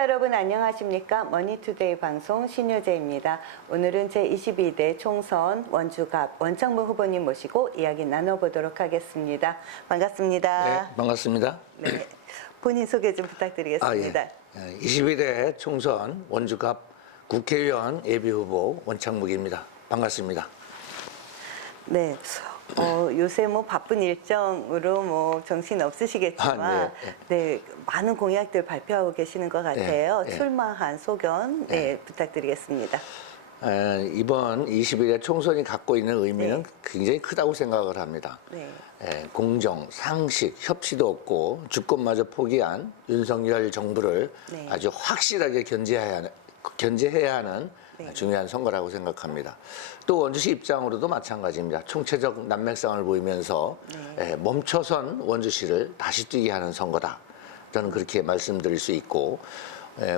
시청자 여러분 안녕하십니까? 머니투데이 방송 신유재입니다. 오늘은 제22대 총선 원주갑 원창무 후보님 모시고 이야기 나눠보도록 하겠습니다. 반갑습니다. 네, 반갑습니다. 네, 본인 소개 좀 부탁드리겠습니다. 22대 총선 원주갑 국회의원 예비후보 원창묵입니다. 반갑습니다. 네. 요새 뭐 바쁜 일정으로 뭐 정신 없으시겠지만, 네, 많은 공약들 발표하고 계시는 것 같아요. 출마한 소견, 부탁드리겠습니다. 이번 21대 총선이 갖고 있는 의미는 굉장히 크다고 생각을 합니다. 공정, 상식, 협치도 없고 주권마저 포기한 윤석열 정부를 아주 확실하게 견제해야 하는 중요한 선거라고 생각합니다. 또 원주시 입장으로도 마찬가지입니다. 총체적 난맥상을 보이면서 멈춰선 원주시를 다시 뛰게 하는 선거다. 저는 그렇게 말씀드릴 수 있고,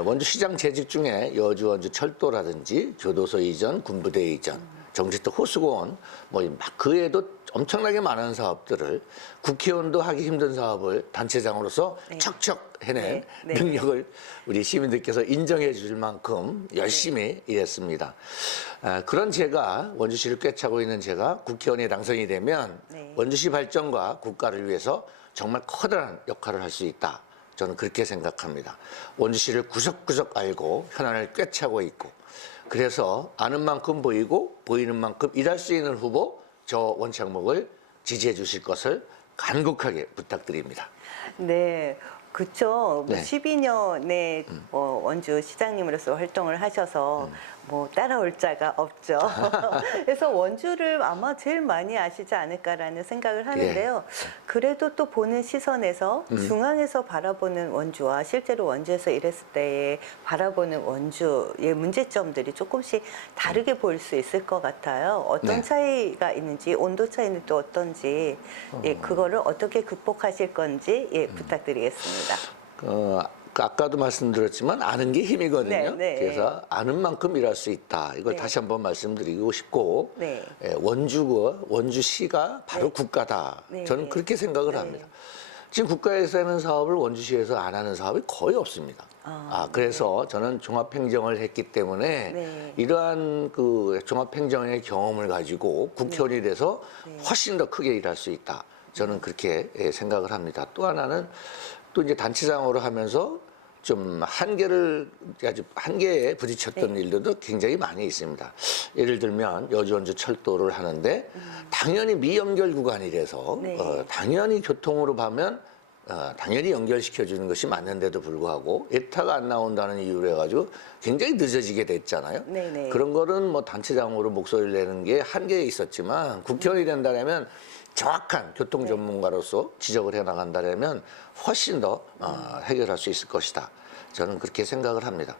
원주시장 재직 중에 여주 원주 철도라든지 교도소 이전, 군부대 이전, 정치도 호수공원, 그 외에도 엄청나게 많은 사업들을 국회의원도 하기 힘든 사업을 단체장으로서 척척 해낸 능력을 우리 시민들께서 인정해 줄 만큼 열심히 일했습니다. 그런 제가, 원주시를 꿰차고 있는 제가 국회의원에 당선이 되면 원주시 발전과 국가를 위해서 정말 커다란 역할을 할 수 있다. 저는 그렇게 생각합니다. 원주시를 구석구석 알고 현안을 꿰차고 있고, 그래서 아는 만큼 보이고 보이는 만큼 일할 수 있는 후보 저 원창묵을 지지해 주실 것을 간곡하게 부탁드립니다. 네. 그쵸. 12년의 원주 시장님으로서 활동을 하셔서 따라올 자가 없죠. 그래서 원주를 아마 제일 많이 아시지 않을까라는 생각을 하는데요. 그래도 또 보는 시선에서 중앙에서 바라보는 원주와 실제로 원주에서 일했을 때에 바라보는 원주의 문제점들이 조금씩 다르게 보일 수 있을 것 같아요. 어떤 차이가 있는지, 온도 차이는 또 어떤지, 그거를 어떻게 극복하실 건지 부탁드리겠습니다. 아까도 말씀드렸지만 아는 게 힘이거든요. 그래서 아는 만큼 일할 수 있다. 이걸 다시 한번 말씀드리고 싶고, 원주시가 바로 국가다. 저는 그렇게 생각을 합니다. 지금 국가에서 하는 사업을 원주시에서 안 하는 사업이 거의 없습니다. 그래서 저는 종합행정을 했기 때문에 이러한 그 종합행정의 경험을 가지고 국회의원이 돼서 훨씬 더 크게 일할 수 있다. 저는 그렇게 생각을 합니다. 또 하나는 또 이제 단체장으로 하면서 좀 한계에 부딪혔던 일들도 굉장히 많이 있습니다. 예를 들면 여주 원주 철도를 하는데 당연히 미연결 구간이라서 당연히 교통으로 보면 당연히 연결시켜 주는 것이 맞는데도 불구하고 에타가 안 나온다는 이유로 해가지고 굉장히 늦어지게 됐잖아요. 그런 거는 단체장으로 목소리를 내는 게 한계에 있었지만 국회의원이 된다면 정확한 교통 전문가로서 지적을 해 나간다면 훨씬 더 해결할 수 있을 것이다. 저는 그렇게 생각을 합니다.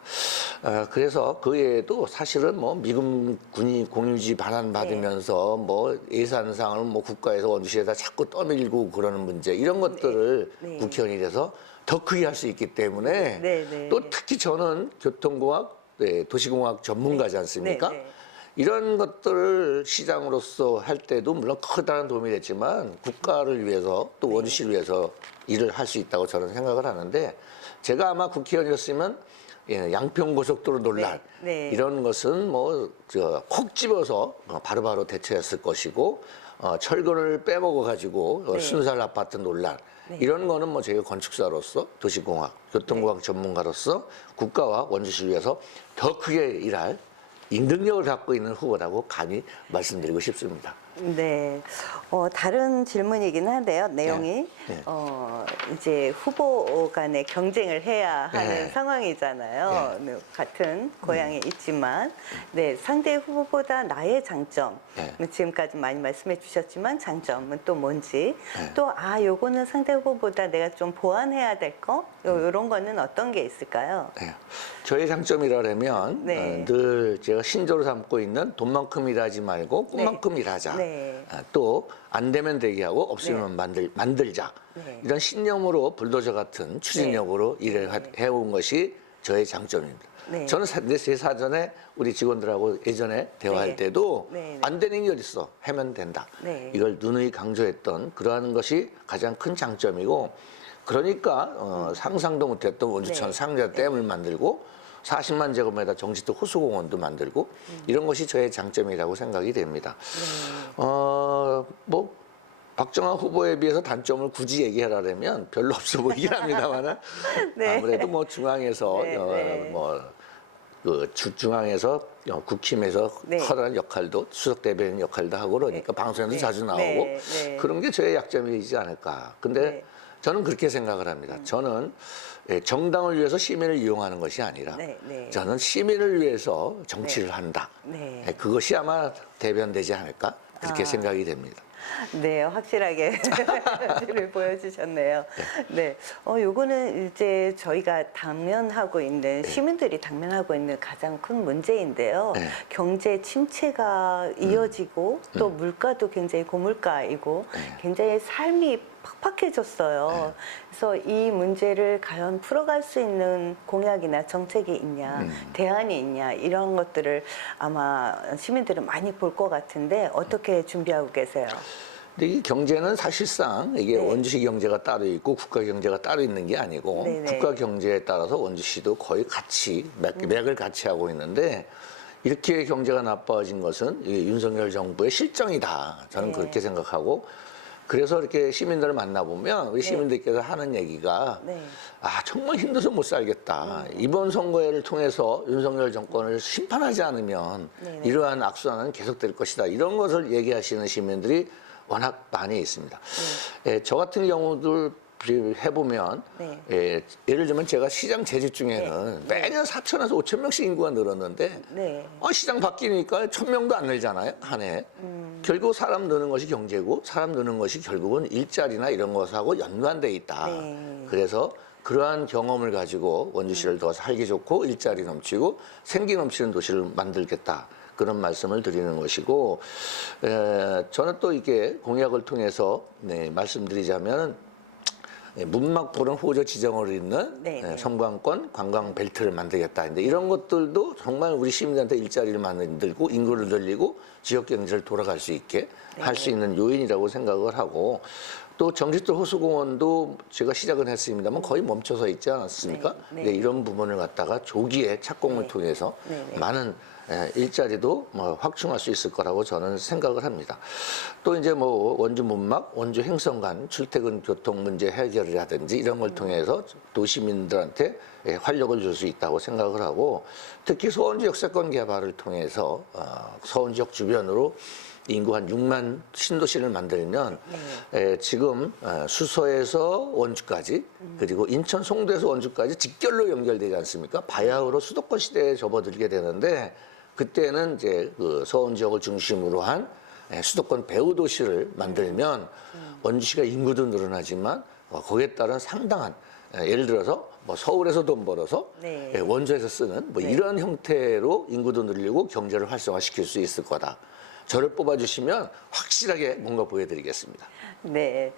그래서 그 외에도 사실은 미군 군이 공유지 반환받으면서 예산상을 국가에서 원주시에다 자꾸 떠밀고 그러는 문제, 이런 것들을 국회의원이 돼서 더 크게 할 수 있기 때문에 또 특히 저는 교통공학, 도시공학 전문가지 않습니까? 이런 것들을 시장으로서 할 때도 물론 커다란 도움이 됐지만 국가를 위해서 또 원주시를 위해서 일을 할 수 있다고 저는 생각을 하는데, 제가 아마 국회의원이었으면 양평고속도로 논란 이런 것은 콕 집어서 바로바로 대처했을 것이고, 철근을 빼먹어 가지고 순살 아파트 논란 이런 거는 제가 건축사로서 도시공학, 교통공학 전문가로서 국가와 원주시를 위해서 더 크게 일할 능력을 갖고 있는 후보라고 감히 말씀드리고 싶습니다. 네. 다른 질문이긴 한데요. 내용이 이제 후보 간의 경쟁을 해야 하는 상황이잖아요. 같은 고향에 있지만, 상대 후보보다 나의 장점, 지금까지 많이 말씀해 주셨지만 장점은 또 뭔지, 또 요거는 상대 후보보다 내가 좀 보완해야 될 거, 이런 거는 어떤 게 있을까요? 저의 장점이라면 늘 제가 신조로 삼고 있는 돈만큼 일하지 말고 꿈만큼 일하자. 또 안 되면 되게 하고 없으면 만들자. 이런 신념으로 불도저 같은 추진력으로 일을 해온 것이 저의 장점입니다. 저는 제 사전에 우리 직원들하고 예전에 대화할 때도 안 되는 게 어딨어, 하면 된다. 이걸 누누이 강조했던 그러한 것이 가장 큰 장점이고, 그러니까 상상도 못했던 원주천 네. 상자 댐을 만들고 40만 제곱미터 정치도 호수공원도 만들고 이런 것이 저의 장점이라고 생각이 됩니다. 뭐 박정환 후보에 비해서 단점을 굳이 얘기하라면 별로 없어 보이긴 합니다만은 네. 아무래도 뭐 중앙에서 네, 네. 그 중앙에서 국힘에서 네. 커다란 역할도 수석 대변인 역할도 하고 그러니까 네. 방송에도 네. 자주 나오고 네. 네. 그런 게 저의 약점이지 않을까. 근데 네. 저는 그렇게 생각을 합니다. 저는 정당을 위해서 시민을 이용하는 것이 아니라 네, 네. 저는 시민을 위해서 정치를 한다. 네. 그것이 아마 대변되지 않을까 그렇게 아. 생각이 됩니다. 네, 확실하게 현실을 보여주셨네요. 네, 요거는 이제 저희가 당면하고 있는 시민들이 당면하고 있는 가장 큰 문제인데요. 네. 경제 침체가 이어지고 또 물가도 굉장히 고물가이고 네. 굉장히 삶이 팍팍해졌어요. 그래서 이 문제를 과연 풀어갈 수 있는 공약이나 정책이 있냐, 대안이 있냐 이런 것들을 아마 시민들은 많이 볼 것 같은데 어떻게 준비하고 계세요? 근데 이 경제는 사실상 이게 네. 원주시 경제가 따로 있고 국가 경제가 따로 있는 게 아니고 네네. 국가 경제에 따라서 원주시도 거의 같이 맥을 같이 하고 있는데 이렇게 경제가 나빠진 것은 이 윤석열 정부의 실정이다. 저는 네. 그렇게 생각하고 그래서 이렇게 시민들을 만나보면 우리 시민들께서 하는 얘기가 네. 정말 힘들어서 못 살겠다. 이번 선거를 통해서 윤석열 정권을 심판하지 않으면 네네. 이러한 악순환은 계속될 것이다. 이런 것을 얘기하시는 시민들이 워낙 많이 있습니다. 저 같은 경우들 해보면 네. 예를 들면 제가 시장 재직 중에는 매년 4천에서 5천 명씩 인구가 늘었는데 네. 시장 바뀌니까 1,000명도 안 늘잖아요, 한 해. 결국 사람 느는 것이 경제고 사람 느는 것이 결국은 일자리나 이런 것하고 연관돼 있다. 네. 그래서 그러한 경험을 가지고 원주시를 더 살기 좋고 일자리 넘치고 생기 넘치는 도시를 만들겠다. 그런 말씀을 드리는 것이고 저는 또 이게 공약을 통해서 말씀드리자면 문막부른 호저 지정을 잇는 네. 성광권 관광 벨트를 만들겠다. 근데 이런 것들도 정말 우리 시민들한테 일자리를 만들고 인구를 늘리고 지역 경제를 돌아갈 수 있게 할 수 있는 요인이라고 생각을 하고 또 정식도 호수공원도 제가 시작은 했습니다만 거의 멈춰서 있지 않았습니까? 네. 네, 이런 부분을 갖다가 조기에 착공을 통해서 많은 일자리도 확충할 수 있을 거라고 저는 생각을 합니다. 또 이제 뭐 원주 문막, 원주 행성 간 출퇴근 교통 문제 해결이라든지 이런 걸 통해서 도시민들한테 활력을 줄 수 있다고 생각을 하고 특히 서원지 역세권 개발을 통해서 서원지역 주변으로 인구 한 6만 신도시를 만들면 지금 수서에서 원주까지 그리고 인천 송도에서 원주까지 직결로 연결되지 않습니까? 바야흐로 수도권 시대에 접어들게 되는데 그때는 이제 그 서원 지역을 중심으로 한 수도권 배후 도시를 만들면 원주시가 인구도 늘어나지만 거기에 따른 상당한 예를 들어서 뭐 서울에서 돈 벌어서 원주에서 쓰는 뭐 이런 형태로 인구도 늘리고 경제를 활성화시킬 수 있을 거다. 저를 뽑아주시면 확실하게 뭔가 보여드리겠습니다. 네.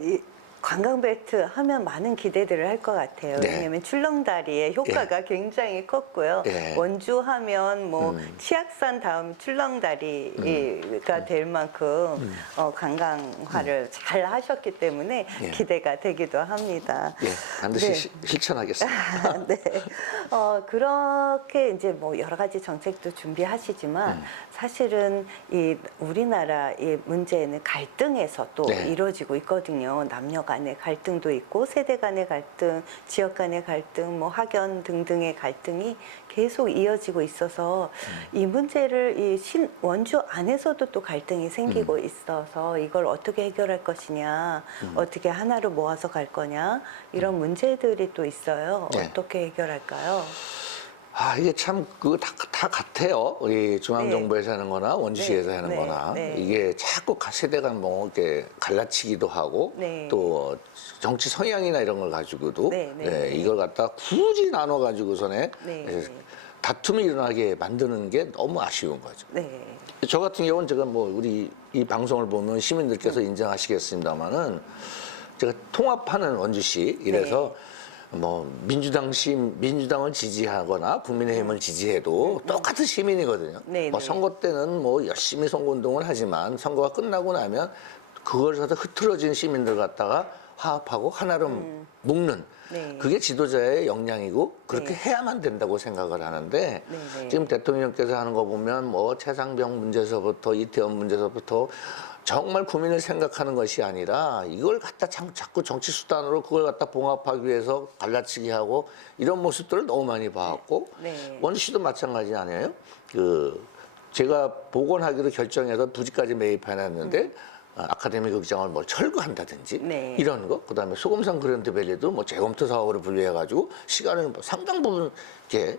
이 관광벨트 하면 많은 기대들을 할 것 같아요. 네. 왜냐하면 출렁다리의 효과가 굉장히 컸고요. 원주 하면 뭐 치악산 다음 출렁다리가 될 만큼 관광화를 잘 하셨기 때문에 기대가 되기도 합니다. 반드시 실천하겠습니다. 네. 그렇게 이제 뭐 여러 가지 정책도 준비하시지만 사실은 이 우리나라의 문제는 갈등에서 또 이루어지고 있거든요. 남녀 간의 갈등도 있고 세대 간의 갈등, 지역 간의 갈등, 뭐 학연 등등의 갈등이 계속 이어지고 있어서 이 문제를 원주 안에서도 또 갈등이 생기고 있어서 이걸 어떻게 해결할 것이냐, 어떻게 하나로 모아서 갈 거냐 이런 문제들이 또 있어요. 어떻게 해결할까요? 이게 참 그거 다 같아요. 우리 중앙정부에서 하는 거나 원주시에서 하는 거나 이게 자꾸 세대가 뭐 이렇게 갈라치기도 하고 또 정치 성향이나 이런 걸 가지고도 이걸 갖다 굳이 나눠 가지고서는 다툼이 일어나게 만드는 게 너무 아쉬운 거죠. 저 같은 경우는 제가 뭐 우리 이 방송을 보면 시민들께서 인정하시겠습니다만은 제가 통합하는 원주시 이래서 뭐 민주당을 지지하거나 국민의힘을 지지해도 똑같은 시민이거든요. 뭐 선거 때는 뭐 열심히 선거운동을 하지만 선거가 끝나고 나면 그걸 갖다 흐트러진 시민들 갖다가 화합하고 하나로 묶는 네. 그게 지도자의 역량이고 그렇게 네. 해야만 된다고 생각을 하는데 네. 지금 대통령께서 하는 거 보면 뭐 최상병 문제서부터 이태원 문제서부터 정말 국민을 생각하는 것이 아니라 이걸 갖다 자꾸 정치 수단으로 그걸 갖다 봉합하기 위해서 갈라치기 하고 이런 모습들을 너무 많이 봐왔고 네. 원주 씨도 마찬가지 아니에요? 제가 복원하기로 결정해서 부지까지 매입해놨는데 아카데미 극장을 뭘 철거한다든지 네. 이런 거, 그다음에 소금산 그랜드밸리도 뭐 재검토 사업으로 분류해가지고 시간을 뭐 상당 부분 이렇게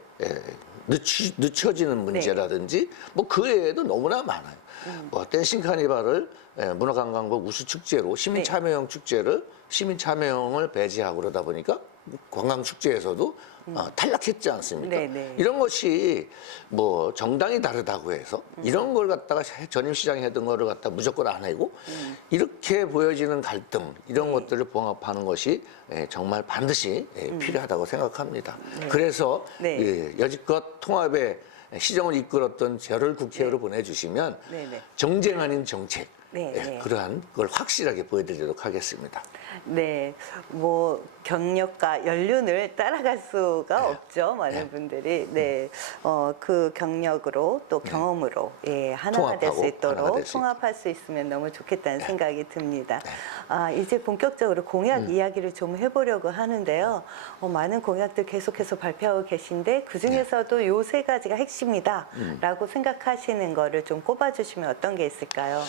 늦춰지는 문제라든지 뭐 그 외에도 너무나 많아요. 뭐 댄싱 카니발을 문화관광부 우수 축제로 시민 참여형 축제를 시민 참여형을 배제하고 그러다 보니까 관광 축제에서도 탈락했지 않습니까? 네네. 이런 것이 뭐 정당이 다르다고 해서 이런 걸 갖다가 전임 시장이 했던 거를 갖다 무조건 안 하고 이렇게 보여지는 갈등 이런 것들을 봉합하는 것이 정말 반드시 필요하다고 생각합니다. 그래서 네. 여지껏 통합의 시정을 이끌었던 저를 국회의원으로 보내주시면 네네. 정쟁 아닌 정책 네. 그러한 걸 확실하게 보여드리도록 하겠습니다. 네, 뭐 경력과 연륜을 따라갈 수가 없죠. 많은 분들이 그 경력으로 또 경험으로 하나가 될 수 통합하고 하나가 있도록 될수 통합할 수 있으면 너무 좋겠다는 생각이 듭니다. 이제 본격적으로 공약 이야기를 좀 해보려고 하는데요. 많은 공약들 계속해서 발표하고 계신데 그 중에서도 요 세 가지가 핵심이다라고 생각하시는 거를 좀 꼽아주시면 어떤 게 있을까요?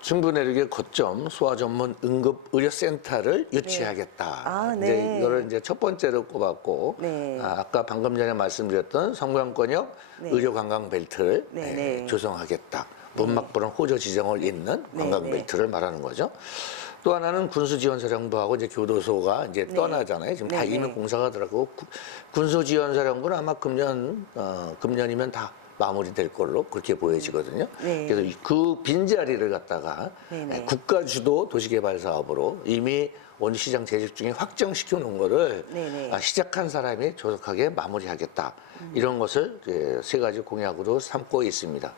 중부 내륙의 거점 소아 전문 응급 의료센터를 유치하겠다. 네. 이제 이거를 이제 첫 번째로 꼽았고, 네. 아까 방금 전에 말씀드렸던 성광권역 의료 관광 벨트를 조성하겠다. 문막부런 호조 지정을 잇는 관광 벨트를 말하는 거죠. 또 하나는 군수지원사령부하고 이제 교도소가 이제 떠나잖아요. 지금 다 이미 공사가 들어가고 군수지원사령부는 아마 금년이면 다 마무리될 걸로 그렇게 보여지거든요. 그래서 그 빈자리를 갖다가 국가 주도 도시개발 사업으로 이미 원주시장 재직 중에 확정시켜 놓은 거를 시작한 사람이 조속하게 마무리하겠다. 이런 것을 세 가지 공약으로 삼고 있습니다.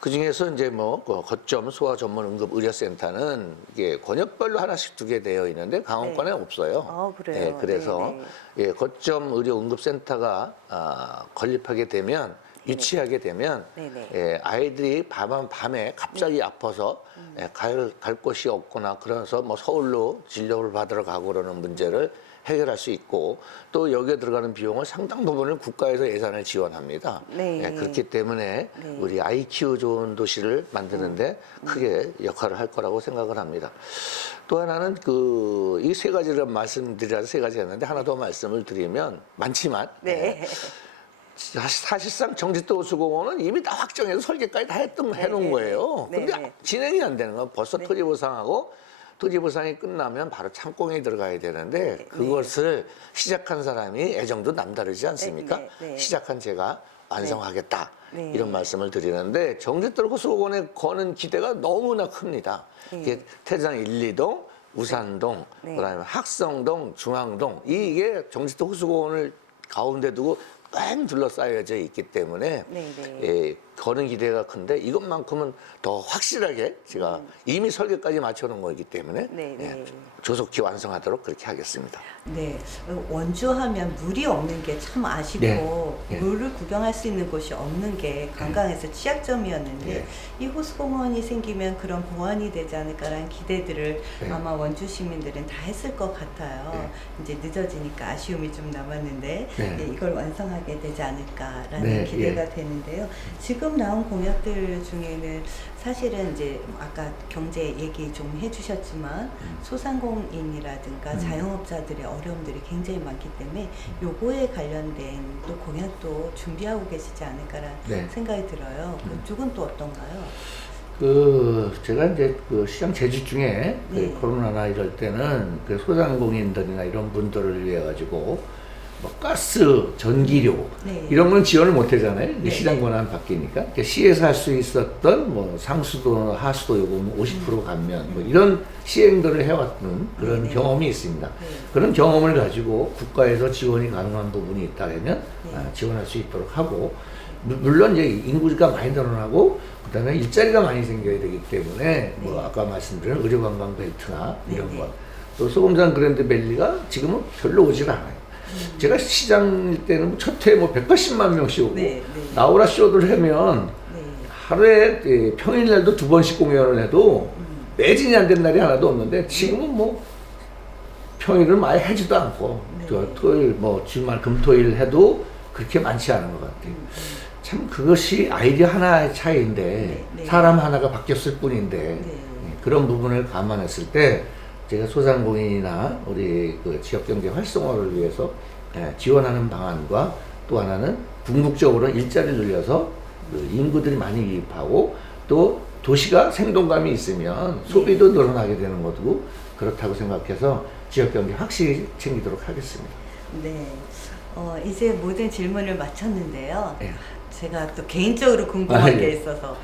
그 중에서 이제 뭐 거점 소아 전문 응급 의료센터는 이게 권역별로 하나씩 두게 되어 있는데 강원권에 없어요. 그래요? 그래서 거점 의료 응급센터가 건립하게 되면 유치하게 되면 아이들이 밤에 갑자기 아파서 갈 곳이 없거나 그래서 뭐 서울로 진료를 받으러 가고 그러는 문제를 해결할 수 있고 또 여기에 들어가는 비용을 상당 부분을 국가에서 예산을 지원합니다. 그렇기 때문에 우리 아이 키우 좋은 도시를 만드는데 크게 역할을 할 거라고 생각을 합니다. 또 하나는 이 세 가지를 말씀드려서 세 가지 했는데 하나 더 말씀을 드리면 많지만 사실상 정짓도 호수공원은 이미 다 확정해서 설계까지 다 해놓은 거예요. 근데 진행이 안 되는 건 벌써 토지보상하고 토지보상이 끝나면 바로 착공에 들어가야 되는데 그것을 시작한 사람이 애정도 남다르지 않습니까? 시작한 제가 완성하겠다. 이런 말씀을 드리는데 정짓도 호수공원에 거는 기대가 너무나 큽니다. 이게 태장 1, 2동, 우산동, 그다음에 학성동, 중앙동 이게 정짓도 호수공원을 가운데 두고 꽉 둘러싸여져 있기 때문에 거는 기대가 큰데 이것만큼은 더 확실하게 제가 이미 설계까지 맞춰놓은 거기 때문에 조속히 완성하도록 그렇게 하겠습니다. 네, 원주하면 물이 없는 게 참 아쉽고 물을 구경할 수 있는 곳이 없는 게 관광에서 취약점이었는데 이 호수공원이 생기면 그런 보완이 되지 않을까라는 기대들을 아마 원주 시민들은 다 했을 것 같아요. 이제 늦어지니까 아쉬움이 좀 남았는데 이걸 완성하게 되지 않을까라는 기대가 되는데요. 지금 나온 공약들 중에는 사실은 이제 아까 경제 얘기 좀 해주셨지만 소상공인이라든가 자영업자들의 어려움들이 굉장히 많기 때문에 요거에 관련된 또 공약도 준비하고 계시지 않을까라는 생각이 들어요. 그쪽은 또 어떤가요? 제가 이제 시장 재직 중에 코로나나 이럴 때는 소상공인들이나 이런 분들을 위해 가지고 뭐 가스, 전기료 이런 건 지원을 못 하잖아요. 시장 권한 바뀌니까. 그러니까 시에서 할 수 있었던 뭐 상수도, 하수도 요금 50% 감면 뭐 이런 시행들을 해왔던 그런 경험이 있습니다. 그런 경험을 가지고 국가에서 지원이 가능한 부분이 있다면 지원할 수 있도록 하고 물론 이제 인구가 많이 늘어나고 그다음에 일자리가 많이 생겨야 되기 때문에 뭐 아까 말씀드린 의료관광 벨트나 이런 것 또 소금산 그랜드밸리가 지금은 별로 오질 않아요. 제가 시장일 때는 첫 회 뭐 180만 명씩 오고 네, 네. 나우라 쇼를 하면 네. 하루에 평일날도 2번씩 공연을 해도 매진이 안 된 날이 하나도 없는데 지금은 뭐 평일은 많이 하지도 않고 네. 토요일 뭐 주말 금토일 해도 그렇게 많지 않은 것 같아요. 참 그것이 아이디어 하나의 차이인데 네, 네. 사람 하나가 바뀌었을 뿐인데 네. 그런 부분을 감안했을 때 제가 소상공인이나 우리 그 지역 경제 활성화를 위해서 지원하는 방안과 또 하나는 궁극적으로 일자리를 늘려서 그 인구들이 많이 유입하고 또 도시가 생동감이 있으면 소비도 늘어나게 되는 것이고 그렇다고 생각해서 지역 경제 확실히 챙기도록 하겠습니다. 네. 이제 모든 질문을 마쳤는데요. 네. 제가 또 개인적으로 궁금한 아, 예. 게 있어서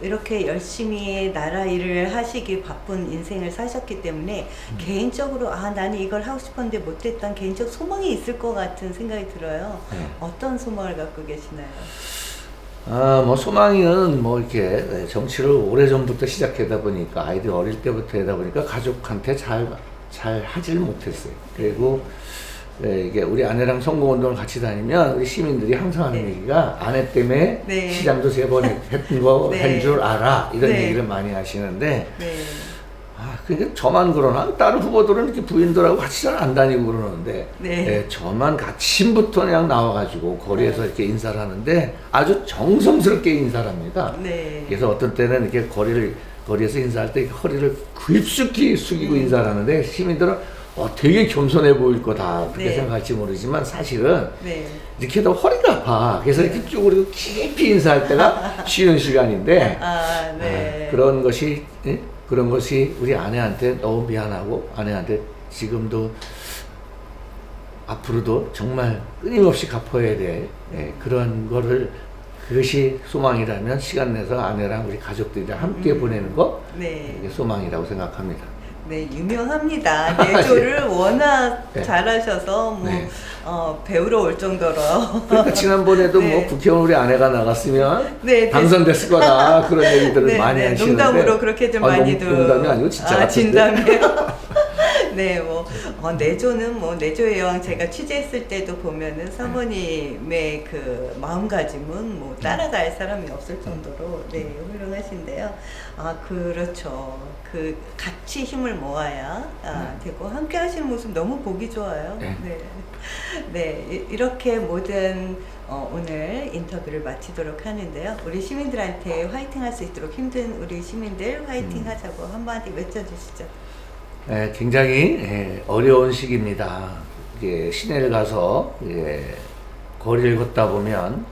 이렇게 열심히 나라 일을 하시기 바쁜 인생을 사셨기 때문에 개인적으로 나는 이걸 하고 싶었는데 못했던 개인적 소망이 있을 것 같은 생각이 들어요. 네. 어떤 소망을 갖고 계시나요? 뭐 소망은 뭐 이렇게 정치를 오래전부터 시작하다 보니까 아이들 어릴 때부터 하다 보니까 가족한테 잘 하질 못했어요. 그리고 이게 우리 아내랑 선거운동을 같이 다니면 우리 시민들이 항상 하는 네. 얘기가 아내 때문에 네. 시장도 3번 했던 거 네. 한 줄 알아 이런 네. 얘기를 많이 하시는데 네. 그러니까 저만 그러나 다른 후보들은 이렇게 부인들하고 같이 잘 안 다니고 그러는데 네. 저만 아침부터 그냥 나와가지고 거리에서 이렇게 인사를 하는데 아주 정성스럽게 인사를 합니다. 네. 그래서 어떤 때는 이렇게 거리에서 인사할 때 깊숙이 깊숙이 숙이고 인사를 하는데 시민들은 되게 겸손해 보일 거다 그렇게 네. 생각할지 모르지만 사실은 네. 이렇게 하다 허리가 아파. 그래서 이렇게 쭈그리고 깊이 인사할 때가 쉬는 시간인데 네. 그런 것이 우리 아내한테 너무 미안하고 아내한테 지금도 앞으로도 정말 끊임없이 갚아야 돼. 그런 거를 그것이 소망이라면 시간 내서 아내랑 우리 가족들이랑 함께 보내는 거 네. 이게 소망이라고 생각합니다. 네, 유명합니다. 내조를 워낙 네. 잘하셔서 뭐 네. 배우러 올 정도로. 그러니까 지난번에도 네. 뭐 국회의원 우리 아내가 나갔으면 네, 당선됐을 거다 그런 얘기들을 네, 많이 네, 하시는데 농담으로 그렇게들 많이들. 농담이 아니고 진짜 같은데. 진담이에요. 네, 내조는 내조의 여왕 제가 취재했을 때도 보면은 사모님의 그 마음가짐은 따라갈 사람이 없을 정도로 네, 훌륭하신데요. 그렇죠. 그 같이 힘을 모아야 되고 함께 하시는 모습 너무 보기 좋아요. 네. 네. 네, 이렇게 모든 오늘 인터뷰를 마치도록 하는데요. 우리 시민들한테 화이팅 할 수 있도록 힘든 우리 시민들 화이팅 하자고 한마디 외쳐주시죠. 굉장히 어려운 시기입니다. 시내를 가서 거리를 걷다 보면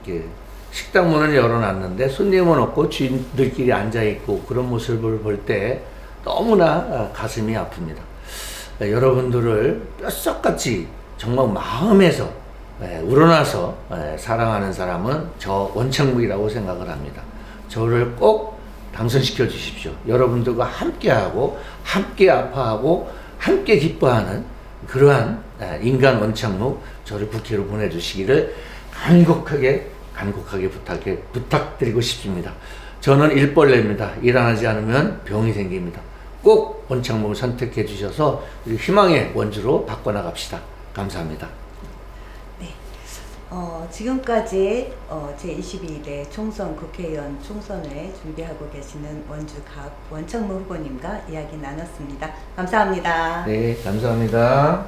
식당 문을 열어놨는데 손님은 없고 주인들끼리 앉아있고 그런 모습을 볼 때 너무나 가슴이 아픕니다. 여러분들을 뼛속같이 정말 마음에서 우러나서 사랑하는 사람은 저 원창묵이라고 생각을 합니다. 저를 꼭 당선시켜 주십시오. 여러분들과 함께하고 함께 아파하고 함께 기뻐하는 그러한 인간 원창묵 저를 국회로 보내주시기를 간곡하게 부탁드리고 싶습니다. 저는 일벌레입니다. 일 안 하지 않으면 병이 생깁니다. 꼭 원창묵을 선택해 주셔서 희망의 원주로 바꿔나갑시다. 감사합니다. 지금까지 제22대 총선 국회의원 총선을 준비하고 계시는 원주갑 원창묵 후보님과 이야기 나눴습니다. 감사합니다. 네, 감사합니다.